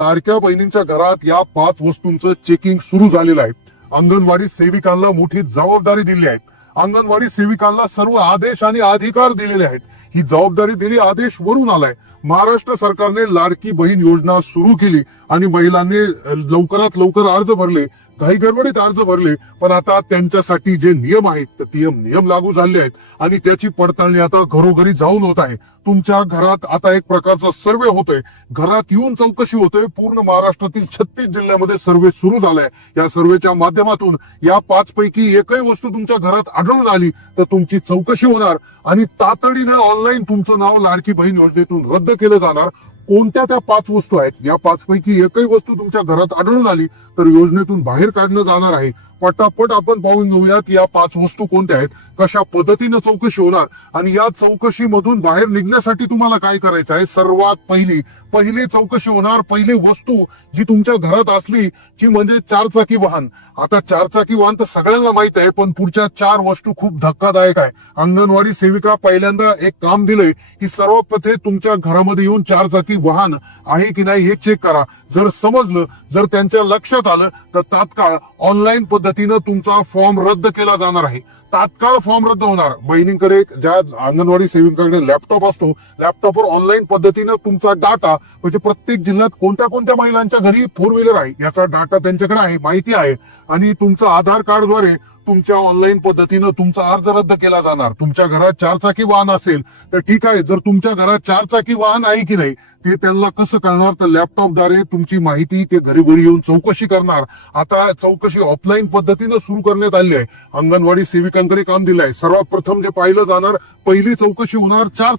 लाडक्या बहिणींच्या घरात या 5 वस्तूंचं चेकिंग सुरू झालेलं आहे. अंगणवाडी सेविकांना मोठी जबाबदारी दिली आहे. अंगणवाडी सेविकांना सर्व आदेश आणि अधिकार दिलेले आहेत. ही जबाबदारी दिली आदेश वरून आलाय. महाराष्ट्र सरकारने लाडकी बहीण योजना सुरू केली आणि महिलांनी लवकरात लवकर अर्ज भरले. काही गडबडीत अर्ज भरले, पण आता त्यांच्यासाठी जे नियम आहेत ते नियम लागू झाले आहेत आणि त्याची पडताळणी आता घरोघरी जाऊन होत आहे. तुमच्या घरात आता एक प्रकारचा सर्वे होतोय, घरात येऊन चौकशी होतोय. पूर्ण महाराष्ट्रातील 36 जिल्ह्यामध्ये सर्वे सुरू झालाय. या सर्वेच्या माध्यमातून या 5 पैकी एकही वस्तू तुमच्या घरात आढळून आली तर तुमची चौकशी होणार आणि तातडीने ऑनलाईन तुमचं नाव लाडकी बहीण योजनेतून रद्द केलं जाणार. कोणत्या त्या 5 वस्तू आहेत, या 5 पैकी एकही वस्तू तुमच्या घरात आढळून आली तर योजनेतून बाहेर काढणं जाणार आहे. पटापट आपण पाहून घेऊयात या 5 वस्तू कोणत्या आहेत, कशा पद्धतीने चौकशी होणार आणि या चौकशीमधून बाहेर निघण्यासाठी तुम्हाला काय करायचं आहे. सर्वात पहिली चौकशी होणार. पहिली वस्तू जी तुमच्या घरात असली ती म्हणजे 4 चाकी वाहन. आता 4 चाकी वाहन तर सगळ्यांना माहित आहे, पण पुढच्या 4 वस्तू खूप धक्कादायक आहे. अंगणवाडी सेविका पहिल्यांदा एक काम दिलंय की सर्वप्रथम तुमच्या घरामध्ये येऊन 4 चाकी वाहन आहे की नाही हे चेक करा. जर समजलं, जर त्यांच्या लक्षात आलं तर तात्काळ ऑनलाईन पद्धतीनं तुमचा फॉर्म रद्द केला जाणार आहे. तात्काळ फॉर्म रद्द होणार. बहिणींकडे ज्या अंगणवाडी सेविकांकडे लॅपटॉप असतो, लॅपटॉपवर ऑनलाईन पद्धतीनं तुमचा डाटा म्हणजे प्रत्येक जिल्ह्यात कोणत्या कोणत्या महिलांच्या घरी 4 व्हीलर आहे याचा डाटा त्यांच्याकडे आहे, माहिती आहे आणि तुमचं आधार कार्डद्वारे तुमच्या ऑनलाईन पद्धतीनं तुमचा अर्ज रद्द केला जाणार. तुमच्या घरात 4 चाकी वाहन असेल तर ठीक आहे. जर तुमच्या घरात 4 चाकी वाहन आहे की नाही ते त्यांना कसं कळणार, तर लॅपटॉपद्वारे तुमची माहिती ते घरी येऊन चौकशी करणार. आता चौकशी ऑफलाईन पद्धतीनं सुरू करण्यात आली आहे. अंगणवाडी सेविकांकडे काम दिलं आहे. सर्वात प्रथम जे पाहिलं जाणार, पहिली चौकशी होणार 4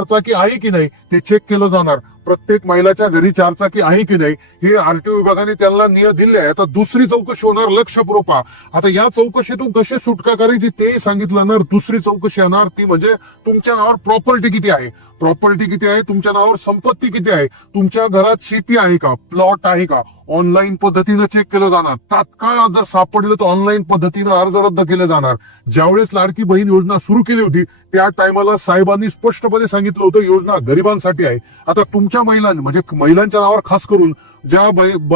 चाकी आहे की नाही ते चेक केलं जाणार. प्रत्येक महिलाच्या घरी 4 चाकी आहे की नाही हे आरटीओ विभागाने त्यांना नियम दिले आहे. आता दुसरी चौकशी होणार लक्षपूर्वक. आता या चौकशीतून कशी सुटका करायची ते सांगितलं ना. दुसरी चौकशी येणार ती म्हणजे तुमच्या नावावर प्रॉपर्टी किती आहे, तुमच्या नावावर संपत्ती किती आहे, तुमच्या घरात शेती आहे का, प्लॉट आहे का, ऑनलाईन पद्धतीनं चेक केलं जाणार. तात्काळ जर सापडलं तर ऑनलाईन पद्धतीनं अर्ज रद्द केले जाणार. ज्यावेळेस लाडकी बहीण योजना सुरू केली होती त्या टायमाला साहेबांनी स्पष्टपणे सांगितलं होतं योजना गरिबांसाठी आहे. आता तुमच्या महिलांनी म्हणजे महिलांच्या नावावर खास करून ज्या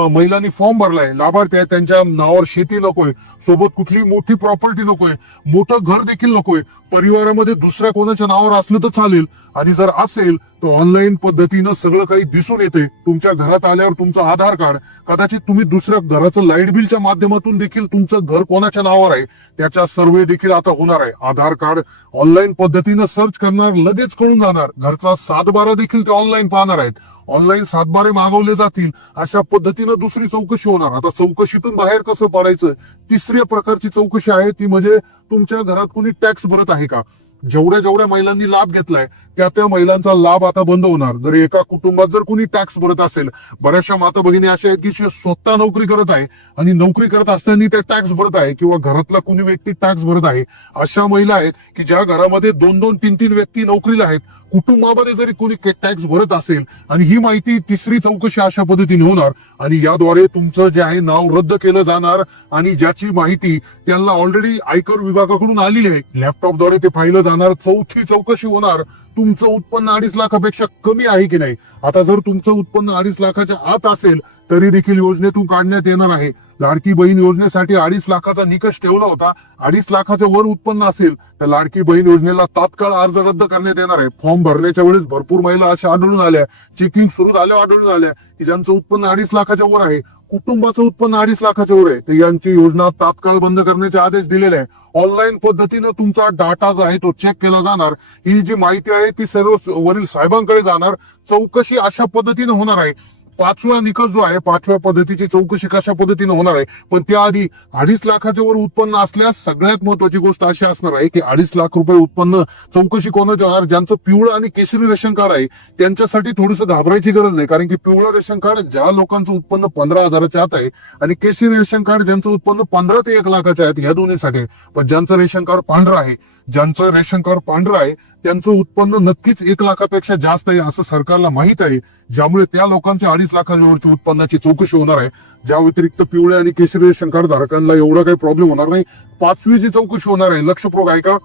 महिलांनी फॉर्म भरलाय, लाभार्थी आहे, त्यांच्या नावावर शेती नकोय, सोबत कुठली मोठी प्रॉपर्टी नकोय, मोठं घर देखील नकोय, परिवारामध्ये दुसऱ्या कोणाच्या नावावर असलं तर चालेल आणि जर असेल तर ऑनलाईन पद्धतीनं सगळं काही दिसून येते. तुमच्या घरात आल्यावर तुमचं आधार कार्ड, कदाचित तुम्ही दुसऱ्या घराचं लाईट बिलच्या माध्यमातून देखील तुमचं घर कोणाच्या नावावर आहे त्याचा सर्वे देखील आता होणार आहे. आधार कार्ड ऑनलाईन पद्धतीनं सर्च करणार, लगेच कळून जाणार. घरचा 7/12 देखील ते ऑनलाईन पाहणार आहेत. ऑनलाईन 7/12 मागवले जातील. अशा पद्धतीनं दुसरी चौकशी होणार. आता चौकशीतून बाहेर कसं पडायचं, तिसऱ्या प्रकारची चौकशी आहे ती म्हणजे तुमच्या घरात कोणी टॅक्स भरत आहे का. जेवढ्या महिलांनी लाभ घेतलाय त्या महिलांचा लाभ आता बंद होणार. जर एका कुटुंबात जर कोणी टॅक्स भरत असेल, बऱ्याचशा माता भगिनी अशा आहेत की स्वतः नोकरी करत आहे आणि नोकरी करत असताना ते टॅक्स भरत आहे किंवा घरातला कोणी व्यक्ती टॅक्स भरत आहे. अशा महिला आहेत की ज्या घरामध्ये 2-2, 3-3 व्यक्ती नोकरीला आहेत, कुटुंबामध्ये जरी कोणी टॅक्स भरत असेल आणि ही माहिती तिसरी चौकशी अशा पद्धतीने होणार आणि याद्वारे तुमचं जे आहे नाव रद्द केलं जाणार आणि ज्याची माहिती त्यांना ऑलरेडी आयकर विभागाकडून आलेली आहे लॅपटॉपद्वारे ते पाहिलं जाणार. चौथी चौकशी होणार, तुमचं उत्पन्न 2.5 लाखापेक्षा कमी आहे की नाही. आता जर तुमचं उत्पन्न 2.5 लाखाच्या आत असेल तरी देखील योजनेतून काढण्यात येणार आहे. लाडकी बहीण योजनेसाठी 2.5 लाखाचा निकष ठेवला होता. 2.5 लाखाच्या वर उत्पन्न असेल तर लाडकी बहीण योजनेला तात्काळ अर्ज रद्द करण्यात येणार आहे. फॉर्म भरण्याच्या वेळेस भरपूर महिला अशा आढळून आल्या, चेकिंग सुरू झाल्या आढळून आल्या की ज्यांचं उत्पन्न 2.5 लाखाच्या वर आहे, कुटुंबाचं उत्पन्न 2.5 लाखाच्या वर आहे, तर यांची योजना तात्काळ बंद करण्याचे आदेश दिलेले आहे. ऑनलाईन पद्धतीनं तुमचा डाटा जो आहे तो चेक केला जाणार. ही जी माहिती आहे ती सर्व वरील साहेबांकडे जाणार. चौकशी अशा पद्धतीने होणार आहे. 5वा निकष जो आहे, 5व्या पद्धतीची चौकशी कशा पद्धतीने होणार आहे, पण त्याआधी 2.5 लाखाच्या वर उत्पन्न असल्यास सगळ्यात महत्वाची गोष्ट अशी असणार आहे की 2.5 लाख रुपये उत्पन्न चौकशी कोणाची होणार, ज्यांचं पिवळं आणि केशरी रेशन कार्ड आहे त्यांच्यासाठी थोडंसं घाबरायची गरज नाही. कारण की पिवळं रेशन कार्ड ज्या लोकांचं उत्पन्न 15,000च्या आत आहे आणि केशरी रेशन कार्ड ज्यांचं उत्पन्न 15 ते 1 लाखाच्या आहेत, ह्या दोन्हीसाठी. पण ज्यांचं रेशन कार्ड पांढरं आहे, त्यांचं उत्पन्न नक्कीच 1 लाखापेक्षा जास्त आहे असं सरकारला माहित आहे. ज्यामुळे त्या लोकांच्या 2.5 लाखांवरची उत्पन्नाची चौकशी होणार आहे. ज्या व्यतिरिक्त पिवळे आणि केशरी रेशन कार्ड धारकांना एवढा काही प्रॉब्लेम होणार नाही. 5वी जी चौकशी होणार आहे, लक्षपूर्वक ऐका,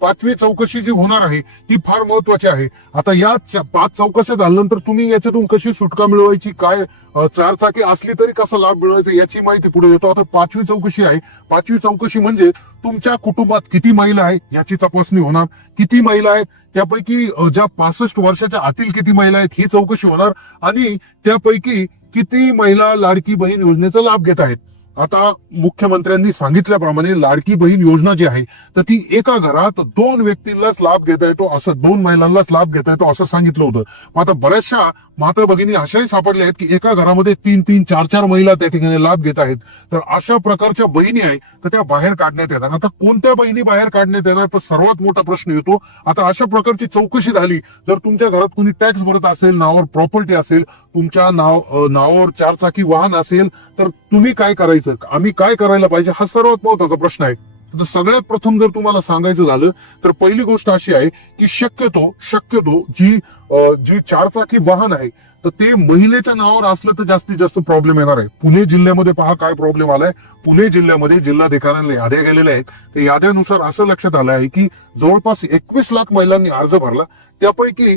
पाचवी चौकशी जी होणार आहे ती फार महत्वाची आहे. आता या 5 चौकशा झाल्यानंतर तुम्ही याच्यातून कशी सुटका मिळवायची, काय चारचाकी असली तरी कसा लाभ मिळवायचा याची माहिती पुढे देतो. आता 5वी चौकशी आहे. 5वी चौकशी म्हणजे तुमच्या कुटुंबात किती महिला आहेत याची तपासणी होणार. किती महिला आहेत त्यापैकी ज्या 65 वर्षाच्या आतील किती महिला आहेत ही चौकशी होणार आणि त्यापैकी किती महिला लाडकी बहीण योजनेचा लाभ घेत आहेत. आता मुख्यमंत्र्यांनी सांगितल्याप्रमाणे लाडकी बहीण योजना जी आहे तर ती एका घरात 2 व्यक्तींनाच लाभ घेता येतो, असं 2 महिलांनाच लाभ घेता येतो असं सांगितलं होतं. आता बऱ्याचशा माता भगिनी अशाही सापडल्या आहेत की एका घरामध्ये 3-3, 4-4 महिला त्या ठिकाणी लाभ घेत आहेत. तर अशा प्रकारच्या बहिणी आहेत तर त्या बाहेर काढण्यात येतात. आता कोणत्या बहिणी बाहेर काढण्यात येणार तर सर्वात मोठा प्रश्न येतो. आता अशा प्रकारची चौकशी झाली जर तुमच्या घरात कोणी टॅक्स भरत असेल, नावावर प्रॉपर्टी असेल, तुमच्या नावावर चारचाकी वाहन असेल तर तुम्ही काय करायचं, आम्ही काय करायला पाहिजे हा सर्वात महत्वाचा प्रश्न आहे. तर सगळ्यात प्रथम जर तुम्हाला सांगायचं झालं तर पहिली गोष्ट अशी आहे की शक्यतो जी चारचाकी वाहन आहे तर ते महिलेच्या नावावर असलं तर जास्तीत जास्त प्रॉब्लेम येणार आहे. पुणे जिल्ह्यामध्ये पहा काय प्रॉब्लेम आलाय. पुणे जिल्ह्यामध्ये जिल्हाधिकाऱ्यांना याद्या गेलेल्या आहेत. त्या याद्यानुसार असं लक्षात आलं आहे की जवळपास 21 लाख महिलांनी अर्ज भरला. त्यापैकी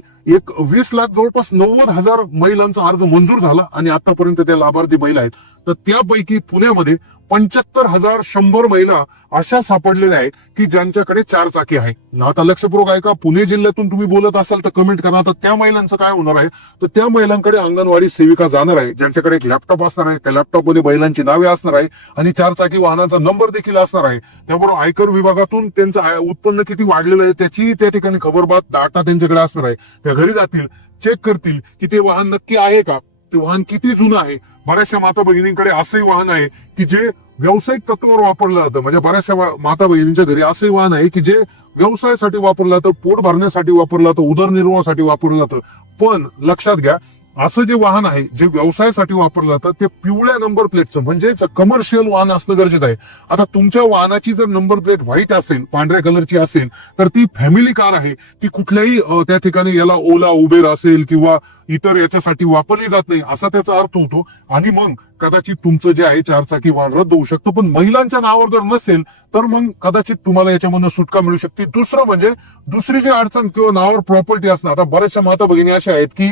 20 लाख जवळपास 90,000 महिलांचा अर्ज मंजूर झाला आणि आतापर्यंत त्या लाभार्थी महिला आहेत. तर त्यापैकी पुण्यामध्ये 75,100 महिला अशा सापडलेल्या आहेत की ज्यांच्याकडे चारचाकी आहे. आता लक्षपूर्वक ऐका, पुणे जिल्ह्यातून तुम्ही बोलत असाल तर कमेंट करा. तर त्या महिलांचं काय होणार आहे तर त्या महिलांकडे अंगणवाडी सेविका जाणार आहे ज्यांच्याकडे एक लॅपटॉप असणार आहे. त्या लॅपटॉपमध्ये महिलांची नावे असणार आहे आणि चारचाकी वाहनाचा नंबर देखील असणार आहे. त्याबरोबर आयकर विभागातून त्यांचं उत्पन्न किती वाढलेलं आहे त्याची त्या ठिकाणी खबरबात डाटा त्यांच्याकडे असणार आहे. त्या घरी जातील, चेक करतील की ते वाहन नक्की आहे का, ते वाहन किती जुनं आहे. बऱ्याचशा माता भगिनींकडे असंही वाहन आहे की जे व्यावसायिक तत्वावर वापरलं जातं. म्हणजे बऱ्याचशा माता बहिणींच्या घरी असंही वाहन आहे की जे व्यवसायासाठी वापरलं जातं, पोट भरण्यासाठी वापरलं जातं, उदरनिर्वाहासाठी वापरलं जातं. पण लक्षात घ्या, असं जे वाहन आहे जे व्यवसायासाठी वापरलं जातं ते पिवळ्या नंबर प्लेटचं म्हणजेच कमर्शियल वाहन असणं गरजेचं आहे. आता तुमच्या वाहनाची जर नंबर प्लेट व्हाईट असेल, पांढऱ्या कलरची असेल तर ती फॅमिली कार आहे. ती कुठल्याही त्या ठिकाणी याला ओला, उबेर असेल किंवा इतर याच्यासाठी वापरली जात नाही असा त्याचा अर्थ होतो. आणि मग कदाचित तुमचं जे आहे चारचाकी वाहन रद्द होऊ शकतं. पण महिलांच्या नावावर जर नसेल तर मग कदाचित तुम्हाला याच्यामधून सुटका मिळू शकते. दुसरं म्हणजे दुसरी जी अडचण किंवा नावावर प्रॉपर्टी असणं. आता बऱ्याचशा माता भगिनी अशा आहेत की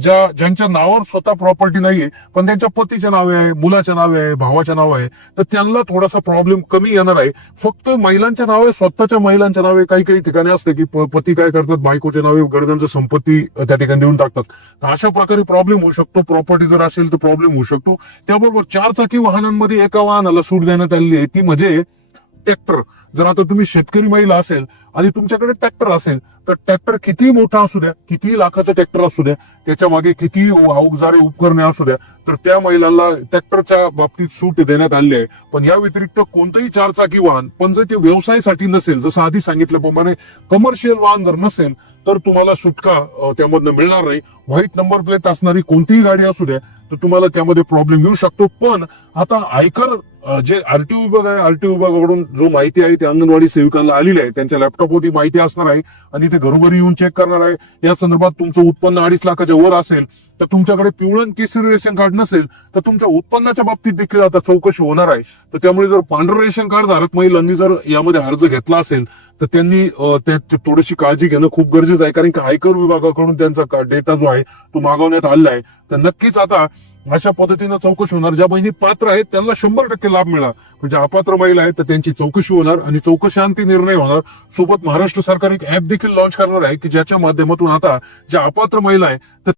ज्यांच्या नावावर स्वतः प्रॉपर्टी नाहीये पण त्यांच्या पतीच्या नावे आहे, मुलाच्या नावे आहे, भावाच्या नावे आहे, तर त्यांना थोडासा प्रॉब्लेम कमी येणार आहे. फक्त महिलांच्या नावे, स्वतःच्या महिलांच्या नावे काही काही ठिकाणी असते की पती काय करतात, बायकोच्या नावे गडगंज संपत्ती त्या ठिकाणी देऊन टाकतात. तर अशा प्रकारे प्रॉब्लेम होऊ शकतो. प्रॉपर्टी जर असेल तर प्रॉब्लेम होऊ शकतो. त्याबरोबर चारचाकी वाहनांमध्ये एका वाहनाला सूट देण्यात आलेली आहे ती म्हणजे ट्रॅक्टर. जर आता तुम्ही शेतकरी महिला असेल आणि तुमच्याकडे ट्रॅक्टर असेल तर ट्रॅक्टर किती मोठा असू द्या, किती लाखाचं ट्रॅक्टर असू द्या, त्याच्या मागे किती अवजारे उपकरणे असू द्या, तर त्या महिलांना ट्रॅक्टरच्या बाबतीत सूट देण्यात आली आहे. पण या व्यतिरिक्त कोणतंही चारचाकी वाहन पण जर ते व्यवसायासाठी नसेल, जसं आधी सांगितल्याप्रमाणे कमर्शियल वाहन जर नसेल तर तुम्हाला सुटका त्यामधनं मिळणार नाही. व्हाईट नंबर प्लेट असणारी कोणतीही गाडी असू द्या तर तुम्हाला त्यामध्ये प्रॉब्लेम येऊ शकतो. पण आता आयकर जे आरटीओ विभाग आहे, आरटीओ विभागाकडून जो माहिती आहे ते अंगणवाडी सेविकांना आलेली आहे. त्यांच्या लॅपटॉपवरती माहिती असणार आहे आणि ते घरोघरी येऊन चेक करणार आहे. या संदर्भात तुमचं उत्पन्न 2.5 लाखाच्या वर असेल तर तुमच्याकडे पिवळं आणि केसरी रेशन कार्ड नसेल तर तुमच्या उत्पन्नाच्या बाबतीत देखील आता चौकशी होणार आहे. तर त्यामुळे जर पांढरं रेशन कार्ड धारक महिलांनी जर यामध्ये अर्ज घेतला असेल तर त्यांनी थोडीशी काळजी घेणं खूप गरजेचं आहे. कारण की आयकर विभागाकडून त्यांचा डेटा जो आहे तो मागवण्यात आलेला आहे. तर नक्कीच आता अशा पद्धतीनं चौकशी होणार. ज्या बहिणी पात्र आहेत त्यांना 100% लाभ मिळणार. म्हणजे अपात्र महिला आहेत तर त्यांची चौकशी होणार आणि चौकशांती निर्णय होणार. सोबत महाराष्ट्र सरकार एक ऍप देखील लॉन्च करणार आहे की ज्याच्या माध्यमातून आता ज्या अपात्र महिला आहेत